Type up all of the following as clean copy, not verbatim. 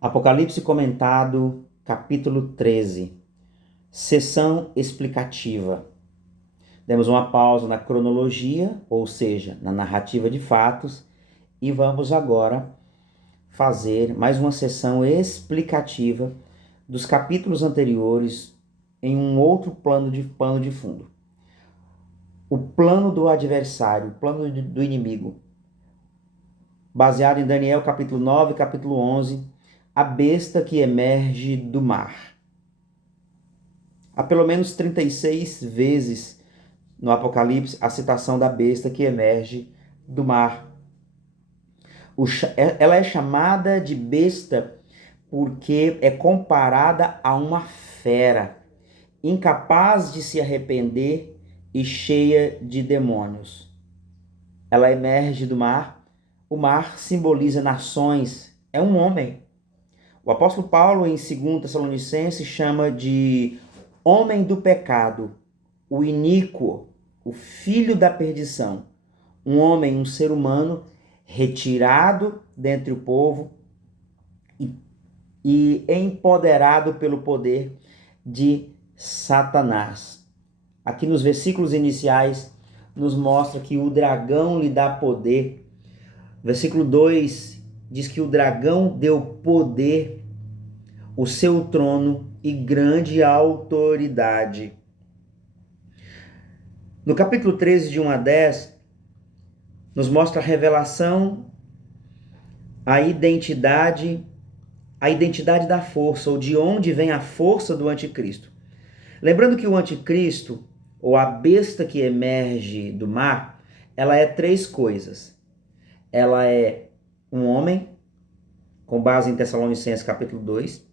Apocalipse comentado, capítulo 13, sessão explicativa. Demos uma pausa na cronologia, ou seja, na narrativa de fatos, e vamos agora fazer mais uma sessão explicativa dos capítulos anteriores em um outro pano de fundo. O plano do adversário, o plano do inimigo, baseado em Daniel capítulo 9, capítulo 11, a besta que emerge do mar. Há pelo menos 36 vezes no Apocalipse a citação da besta que emerge do mar. Ela é chamada de besta porque é comparada a uma fera, incapaz de se arrepender e cheia de demônios. Ela emerge do mar. O mar simboliza nações, é um homem. O apóstolo Paulo, em 2 Tessalonicenses, chama de homem do pecado, o iníquo, o filho da perdição. Um homem, um ser humano retirado dentre o povo e empoderado pelo poder de Satanás. Aqui nos versículos iniciais nos mostra que o dragão lhe dá poder. Versículo 2 diz que o dragão deu poder, o seu trono e grande autoridade. No capítulo 13, de 1 a 10, nos mostra a revelação, a identidade da força, ou de onde vem a força do anticristo. Lembrando que o anticristo, ou a besta que emerge do mar, ela é três coisas. Ela é um homem, com base em Tessalonicenses capítulo 2.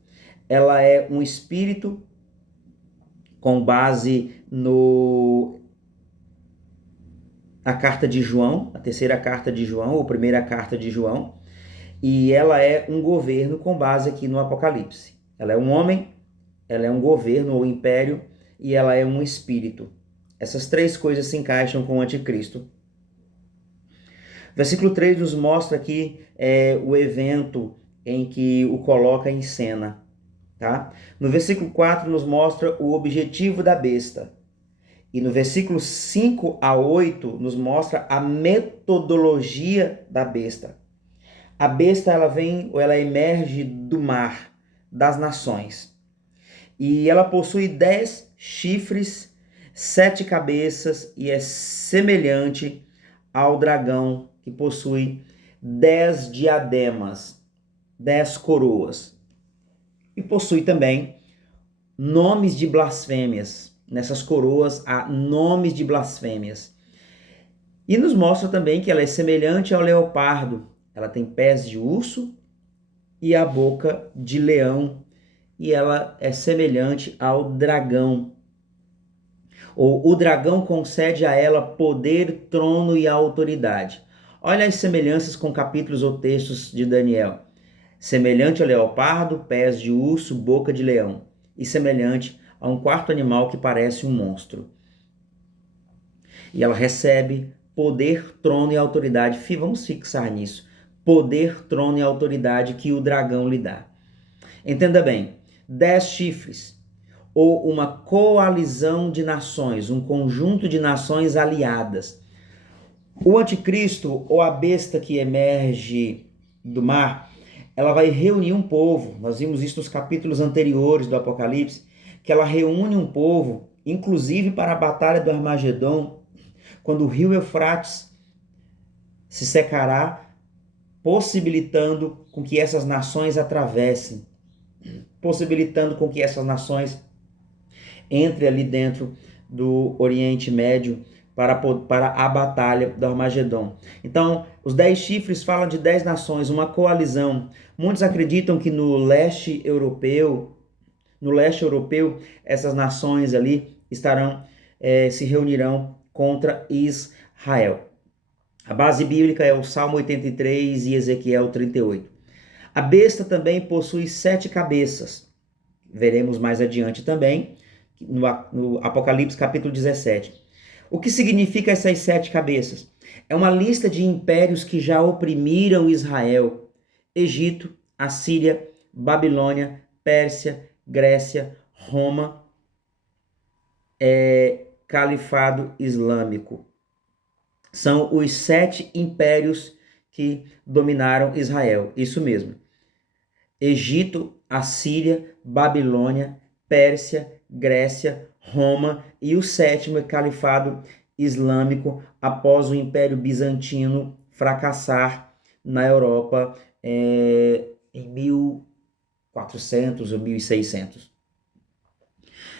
Ela é um espírito, com base na carta de João, a terceira carta de João, ou primeira carta de João. E ela é um governo com base aqui no Apocalipse. Ela é um homem, ela é um governo ou império, e ela é um espírito. Essas três coisas se encaixam com o anticristo. Versículo 3 nos mostra aqui o evento em que o coloca em cena. Tá? No versículo 4 nos mostra o objetivo da besta. E no versículo 5 a 8 nos mostra a metodologia da besta. A besta ela emerge do mar, das nações. E ela possui 10 chifres, 7 cabeças e é semelhante ao dragão, que possui 10 diademas, 10 coroas. E possui também nomes de blasfêmias. Nessas coroas há nomes de blasfêmias. E nos mostra também que ela é semelhante ao leopardo. Ela tem pés de urso e a boca de leão. E ela é semelhante ao dragão. O dragão concede a ela poder, trono e autoridade. Olha as semelhanças com capítulos ou textos de Daniel. Semelhante ao leopardo, pés de urso, boca de leão. E semelhante a um quarto animal que parece um monstro. E ela recebe poder, trono e autoridade. Vamos fixar nisso. Poder, trono e autoridade que o dragão lhe dá. Entenda bem, 10 chifres, ou uma coalizão de nações, um conjunto de nações aliadas. O anticristo, ou a besta que emerge do mar, ela vai reunir um povo. Nós vimos isso nos capítulos anteriores do Apocalipse, que ela reúne um povo, inclusive para a batalha do Armagedon, quando o rio Eufrates se secará, possibilitando com que essas nações atravessem, possibilitando com que essas nações entrem ali dentro do Oriente Médio para a batalha do Armagedon. Então, os 10 chifres falam de 10 nações, uma coalizão. Muitos acreditam que no leste europeu, essas nações ali se reunirão contra Israel. A base bíblica é o Salmo 83 e Ezequiel 38. A besta também possui 7 cabeças. Veremos mais adiante também, no Apocalipse capítulo 17. O que significa essas 7 cabeças? É uma lista de impérios que já oprimiram Israel: Egito, Assíria, Babilônia, Pérsia, Grécia, Roma, Califado Islâmico. São os 7 impérios que dominaram Israel. Isso mesmo. Egito, Assíria, Babilônia, Pérsia, Grécia, Roma e o 7º Califado Islâmico após o Império Bizantino fracassar na Europa em 1400 ou 1600.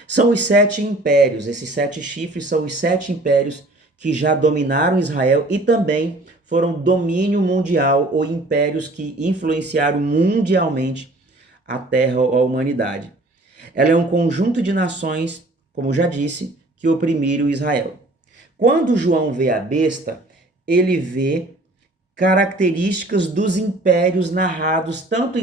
São os 7 impérios, esses 7 chifres são os 7 impérios que já dominaram Israel e também foram domínio mundial ou impérios que influenciaram mundialmente a terra ou a humanidade. Ela é um conjunto de nações, como já disse, que oprimiram Israel. Quando João vê a besta, ele vê características dos impérios narrados, tanto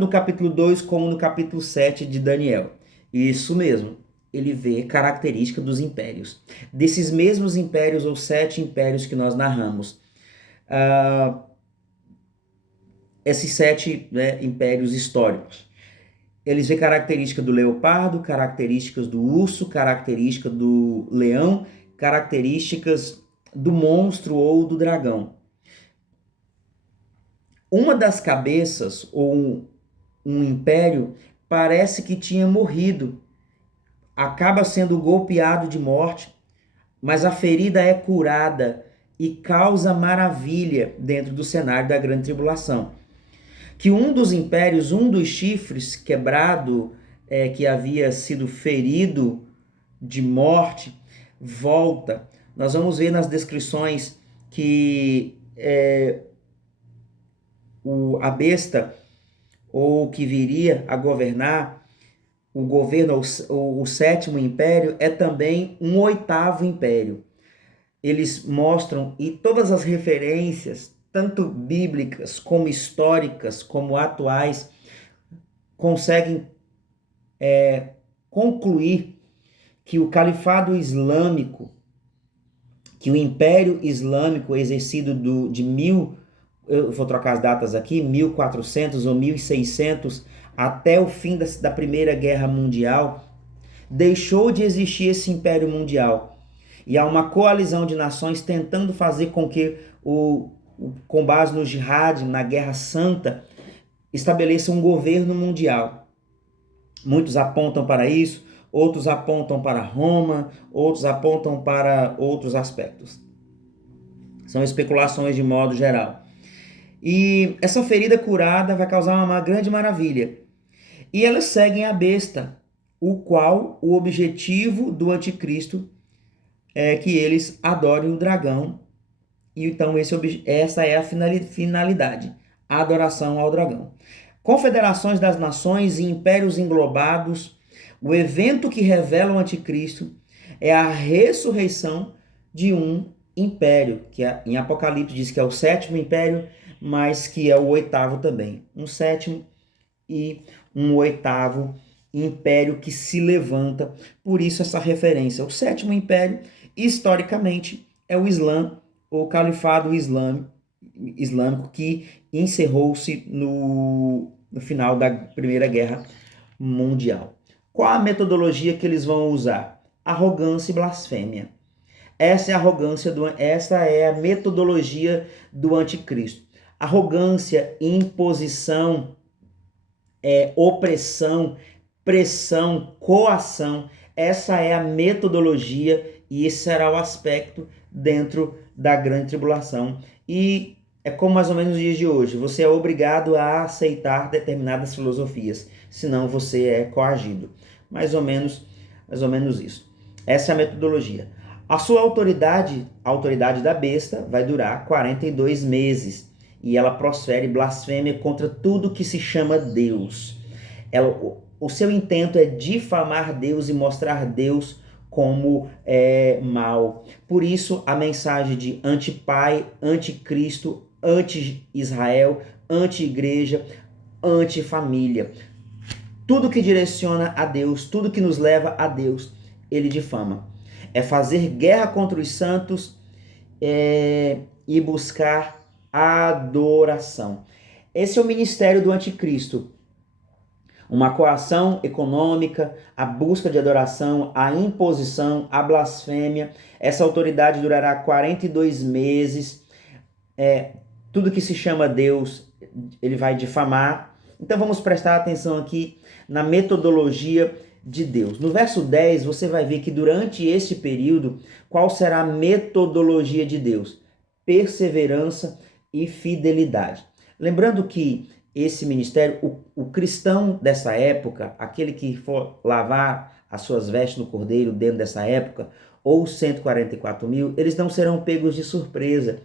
no capítulo 2 como no capítulo 7 de Daniel. Isso mesmo, ele vê característica dos impérios. Desses mesmos impérios, ou 7 impérios que nós narramos. Esses 7 impérios históricos. Eles vê características do leopardo, características do urso, características do leão, características do monstro ou do dragão. Uma das cabeças, ou um império, parece que tinha morrido. Acaba sendo golpeado de morte, mas a ferida é curada e causa maravilha dentro do cenário da grande tribulação. Que um dos impérios, um dos chifres quebrado, que havia sido ferido de morte, volta. Nós vamos ver nas descrições que a besta, ou que viria a governar, o governo, o 7º império, é também um 8º império. Eles mostram, e todas as referências, tanto bíblicas como históricas, como atuais, conseguem concluir que o califado islâmico, que o Império Islâmico exercido eu vou trocar as datas aqui, 1400 ou 1600, até o fim da Primeira Guerra Mundial, deixou de existir esse Império Mundial. E há uma coalizão de nações tentando fazer com que, com base no jihad, na Guerra Santa, estabeleça um governo mundial. Muitos apontam para isso, outros apontam para Roma, outros apontam para outros aspectos. São especulações de modo geral. E essa ferida curada vai causar uma grande maravilha. E elas seguem a besta, o qual o objetivo do anticristo é que eles adorem o dragão. E então essa é a finalidade, a adoração ao dragão. Confederações das nações e impérios englobados, o evento que revela o anticristo é a ressurreição de um império, que em Apocalipse diz que é o 7º império, mas que é o 8º também. Um 7º e um 8º império que se levanta. Por isso essa referência. O 7º império, historicamente, é o Islã, ou Califado Islâmico, que encerrou-se no final da Primeira Guerra Mundial. Qual a metodologia que eles vão usar? Arrogância e blasfêmia. Essa é a metodologia do anticristo. Arrogância, imposição, opressão, pressão, coação. Essa é a metodologia e esse será o aspecto dentro da grande tribulação. E é como mais ou menos nos dias de hoje. Você é obrigado a aceitar determinadas filosofias, senão você é coagido. Mais ou menos isso. Essa é a metodologia. A sua autoridade, a autoridade da besta, vai durar 42 meses. E ela profere blasfêmia contra tudo que se chama Deus. O seu intento é difamar Deus e mostrar Deus como mal. Por isso, a mensagem de anti-pai, anticristo, anti-Israel, anti-igreja, anti-família. Tudo que direciona a Deus, tudo que nos leva a Deus, ele difama. É fazer guerra contra os santos e buscar adoração. esse é o ministério do anticristo. Uma coação econômica, a busca de adoração, a imposição, a blasfêmia. Essa autoridade durará 42 meses. Tudo que se chama Deus, ele vai difamar. Então vamos prestar atenção aqui na metodologia de Deus. No verso 10, você vai ver que durante este período, qual será a metodologia de Deus? Perseverança e fidelidade. Lembrando que esse ministério, o cristão dessa época, aquele que for lavar as suas vestes no cordeiro dentro dessa época, ou 144 mil, eles não serão pegos de surpresa.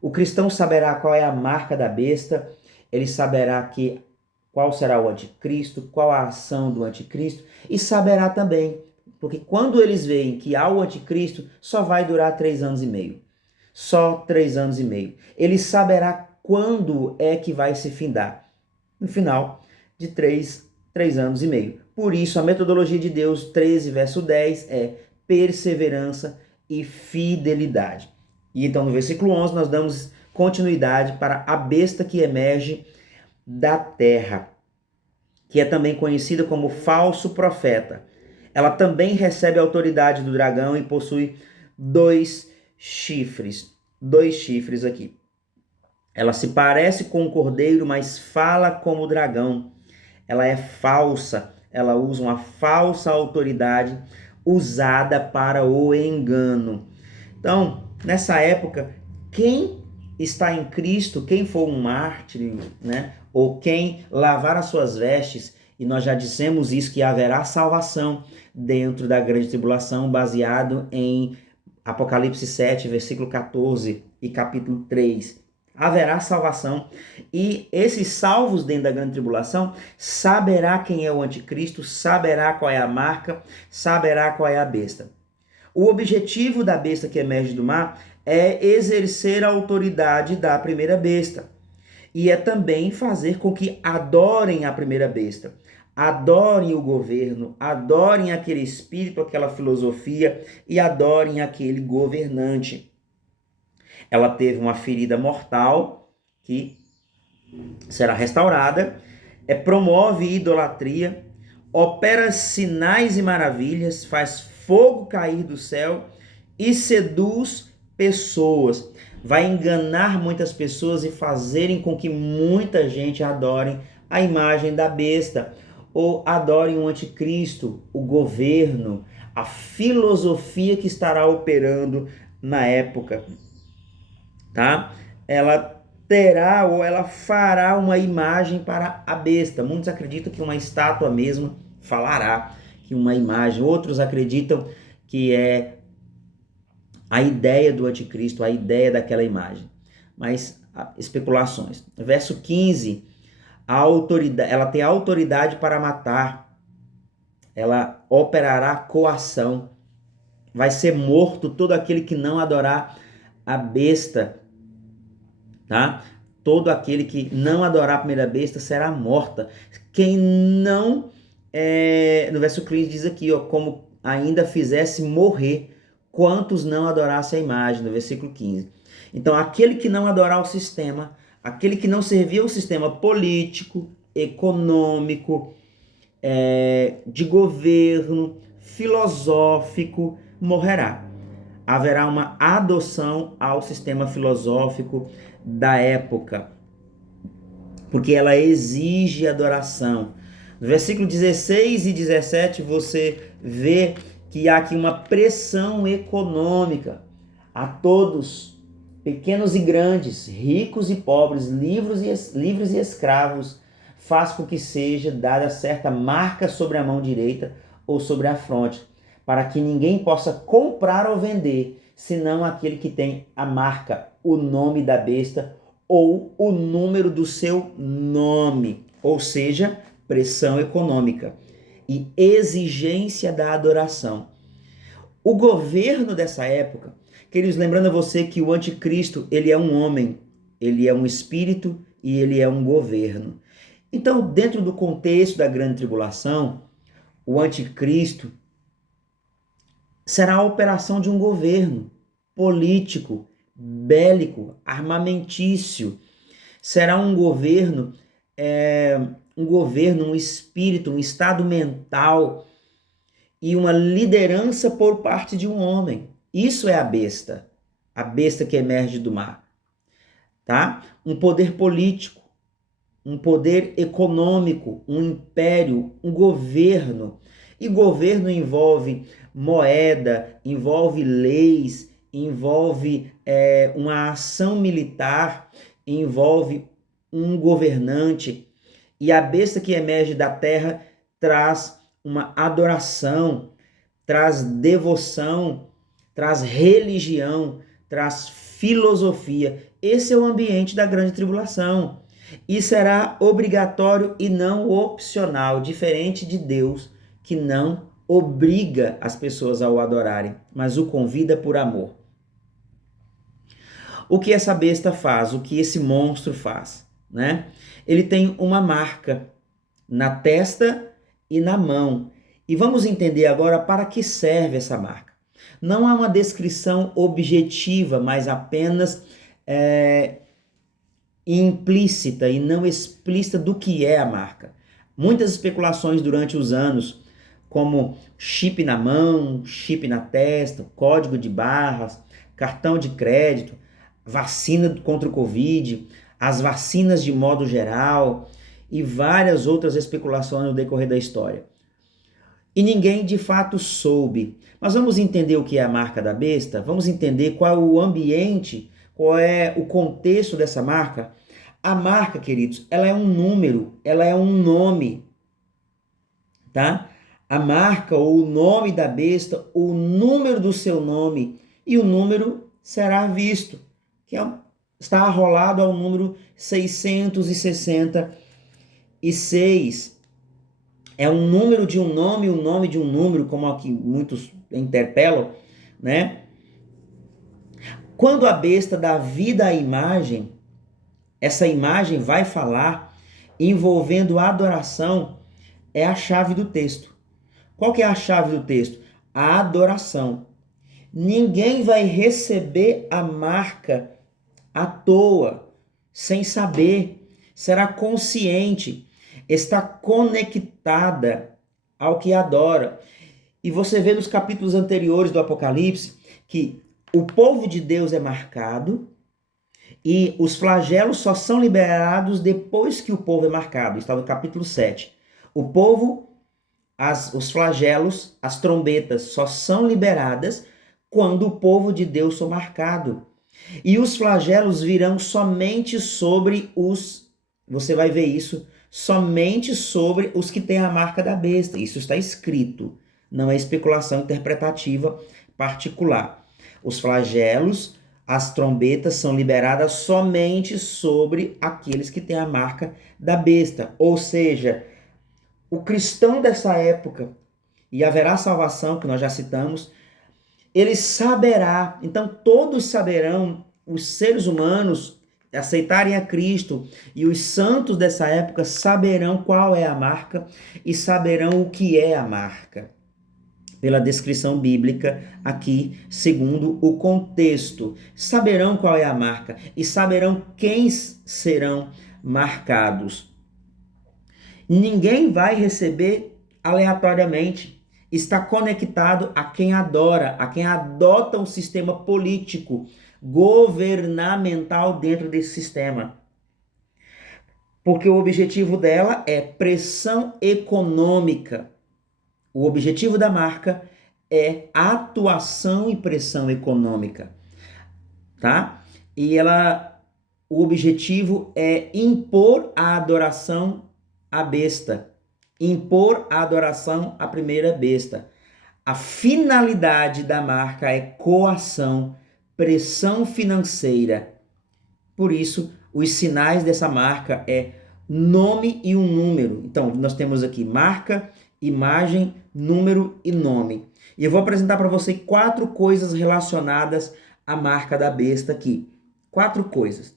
O cristão saberá qual é a marca da besta, ele saberá qual será o anticristo, qual a ação do anticristo, e saberá também, porque quando eles veem que há o anticristo, só vai durar 3 anos e meio. Só 3 anos e meio. Ele saberá quando é que vai se findar. No final de 3 anos e meio. Por isso, a metodologia de Deus, 13, verso 10, é perseverança e fidelidade. E então, no versículo 11, nós damos continuidade para a besta que emerge da terra, que é também conhecida como falso profeta. Ela também recebe a autoridade do dragão e possui 2 chifres. 2 chifres aqui. Ela se parece com o cordeiro, mas fala como o dragão. Ela é falsa. Ela usa uma falsa autoridade usada para o engano. Então, nessa época, quem está em Cristo, quem for um mártir, né, ou quem lavar as suas vestes, e nós já dissemos isso, que haverá salvação dentro da grande tribulação, baseado em Apocalipse 7, versículo 14 e capítulo 3. Haverá salvação, e esses salvos dentro da grande tribulação saberá quem é o anticristo, saberá qual é a marca, saberá qual é a besta. O objetivo da besta que emerge do mar é exercer a autoridade da primeira besta. E é também fazer com que adorem a primeira besta. Adorem o governo, adorem aquele espírito, aquela filosofia e adorem aquele governante. Ela teve uma ferida mortal que será restaurada, promove idolatria, opera sinais e maravilhas, faz fogo cair do céu e seduz pessoas. Vai enganar muitas pessoas e fazerem com que muita gente adore a imagem da besta ou adorem o anticristo, o governo, a filosofia que estará operando na época, tá? Ela terá ou ela fará uma imagem para a besta. Muitos acreditam que uma estátua mesmo falará, que uma imagem. Outros acreditam que é a ideia do anticristo, a ideia daquela imagem. Mas especulações. Verso 15, a autoridade, ela tem autoridade para matar. Ela operará coação. Vai ser morto todo aquele que não adorar a besta, tá? Todo aquele que não adorar a primeira besta será morta. Quem não, no verso 15 diz aqui, ó, como ainda fizesse morrer quantos não adorassem a imagem, no versículo 15. Então, aquele que não adorar o sistema, aquele que não servir ao sistema político, econômico, de governo, filosófico, morrerá. Haverá uma adoção ao sistema filosófico da época, porque ela exige adoração. No versículo 16 e 17 você vê que há aqui uma pressão econômica a todos, pequenos e grandes, ricos e pobres, livres e escravos, faz com que seja dada certa marca sobre a mão direita ou sobre a fronte, para que ninguém possa comprar ou vender, senão aquele que tem a marca, o nome da besta ou o número do seu nome, ou seja, pressão econômica e exigência da adoração. O governo dessa época, queridos, lembrando a você que o anticristo, ele é um homem, ele é um espírito e ele é um governo. Então, dentro do contexto da grande tribulação, o anticristo será a operação de um governo político, bélico, armamentício. será um governo, um espírito, um estado mental e uma liderança por parte de um homem. Isso é a besta que emerge do mar, tá? Um poder político, um poder econômico, um império, um governo. E governo envolve moeda, envolve leis, envolve uma ação militar, envolve um governante. E a besta que emerge da terra traz uma adoração, traz devoção, traz religião, traz filosofia. Esse é o ambiente da grande tribulação. E será obrigatório e não opcional, diferente de Deus, que não obriga as pessoas a o adorarem, mas o convida por amor. O que essa besta faz? O que esse monstro faz? Né? Ele tem uma marca na testa e na mão. E vamos entender agora para que serve essa marca. Não há uma descrição objetiva, mas apenas implícita e não explícita do que é a marca. Muitas especulações durante os anos, como chip na mão, chip na testa, código de barras, cartão de crédito, vacina contra o Covid, as vacinas de modo geral e várias outras especulações no decorrer da história. E ninguém de fato soube. Mas vamos entender o que é a marca da besta? Vamos entender qual é o ambiente, qual é o contexto dessa marca? A marca, queridos, ela é um número, ela é um nome, tá? A marca ou o nome da besta, o número do seu nome e o número será visto, que está arrolado ao número 666. É um número de um nome, o nome de um número, como aqui muitos interpelam, né? Quando a besta dá vida à imagem, essa imagem vai falar envolvendo a adoração, é a chave do texto. Qual que é a chave do texto? A adoração. Ninguém vai receber a marca à toa, sem saber. Será consciente, está conectada ao que adora. E você vê nos capítulos anteriores do Apocalipse que o povo de Deus é marcado e os flagelos só são liberados depois que o povo é marcado. Está no capítulo 7. O povo, os flagelos, as trombetas só são liberadas quando o povo de Deus for marcado. E os flagelos virão somente sobre você vai ver isso, somente sobre os que têm a marca da besta. Isso está escrito, não é especulação interpretativa particular. Os flagelos, as trombetas são liberadas somente sobre aqueles que têm a marca da besta. Ou seja, o cristão dessa época, e haverá salvação, que nós já citamos, ele saberá, então todos saberão, os seres humanos aceitarem a Cristo e os santos dessa época saberão qual é a marca e saberão o que é a marca. Pela descrição bíblica aqui, segundo o contexto. Saberão qual é a marca e saberão quem serão marcados. Ninguém vai receber aleatoriamente. Está conectado a quem adora, a quem adota um sistema político, governamental dentro desse sistema. Porque o objetivo dela é pressão econômica. O objetivo da marca é atuação e pressão econômica, tá? E o objetivo é impor a adoração à besta, impor a adoração à primeira besta. A finalidade da marca é coação, pressão financeira. Por isso, os sinais dessa marca é nome e um número. Então, nós temos aqui marca, imagem, número e nome. E eu vou apresentar para você 4 coisas relacionadas à marca da besta aqui. 4 coisas.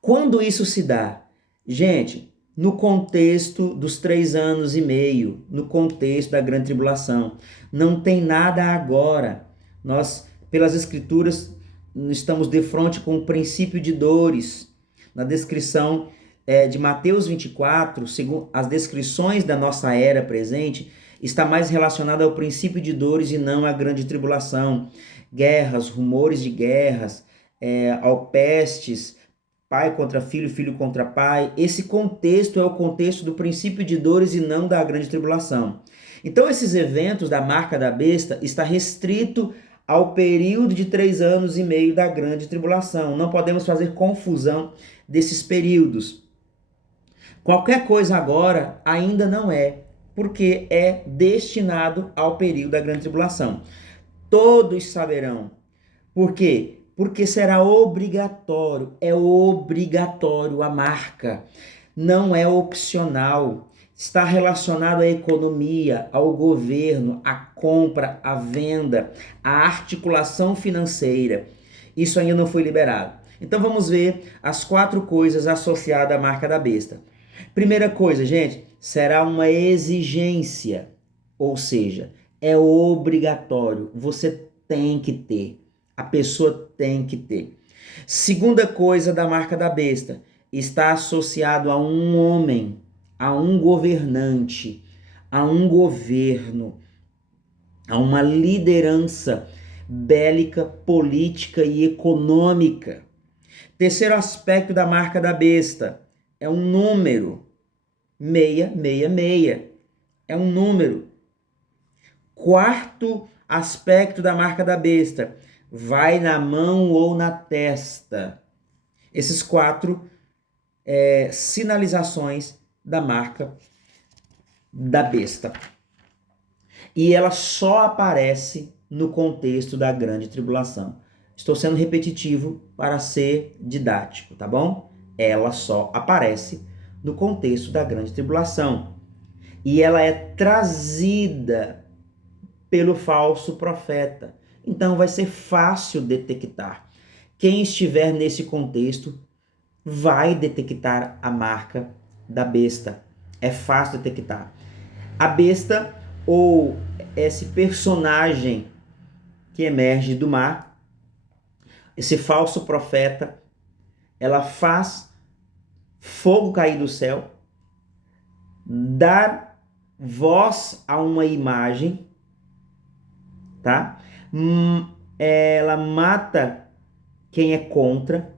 Quando isso se dá? Gente, no contexto dos 3 anos e meio, no contexto da grande tribulação. Não tem nada agora. Nós, pelas escrituras, estamos de frente com o princípio de dores. na descrição de Mateus 24, segundo as descrições da nossa era presente, está mais relacionada ao princípio de dores e não à grande tribulação. Guerras, rumores de guerras, ao pestes, pai contra filho, filho contra pai. Esse contexto é o contexto do princípio de dores e não da grande tribulação. Então, esses eventos da marca da besta está restrito ao período de 3 anos e meio da grande tribulação. Não podemos fazer confusão desses períodos. Qualquer coisa agora ainda não é, porque é destinado ao período da grande tribulação. Todos saberão. Por quê? Porque será obrigatório, é obrigatório a marca, não é opcional. Está relacionado à economia, ao governo, à compra, à venda, à articulação financeira. Isso ainda não foi liberado. Então vamos ver as 4 coisas associadas à marca da besta. Primeira coisa, gente, será uma exigência, ou seja, é obrigatório, você tem que ter, a pessoa tem que ter. Segunda coisa da marca da besta, está associado a um homem, a um governante, a um governo, a uma liderança bélica, política e econômica. Terceiro aspecto da marca da besta é um número, 666, é um número. Quarto aspecto da marca da besta, vai na mão ou na testa. Esses 4 sinalizações da marca da besta. E ela só aparece no contexto da grande tribulação. Estou sendo repetitivo para ser didático, tá bom? Ela só aparece no contexto da grande tribulação. E ela é trazida pelo falso profeta. Então vai ser fácil detectar. Quem estiver nesse contexto vai detectar a marca da besta. É fácil detectar. A besta, ou esse personagem que emerge do mar, esse falso profeta, ela faz fogo cair do céu, dar voz a uma imagem, tá? Ela mata quem é contra,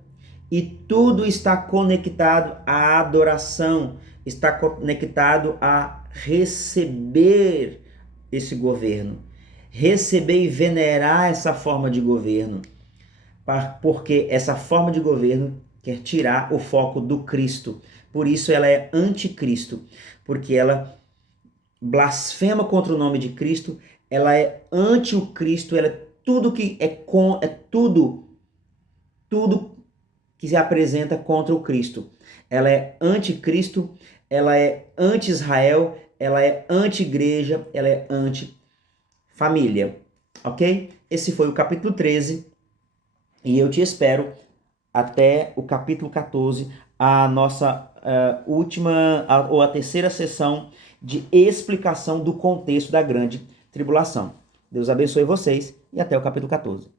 e tudo está conectado à adoração, está conectado a receber esse governo, receber e venerar essa forma de governo, porque essa forma de governo quer tirar o foco do Cristo. Por isso ela é anticristo, porque ela blasfema contra o nome de Cristo, ela é anti o Cristo, ela é tudo que tudo que se apresenta contra o Cristo. Ela é anticristo, ela é anti-Israel, ela é anti-igreja, ela é anti-família. Ok? Esse foi o capítulo 13 e eu te espero até o capítulo 14, a nossa última ou a terceira sessão de explicação do contexto da grande tribulação. Deus abençoe vocês e até o capítulo 14.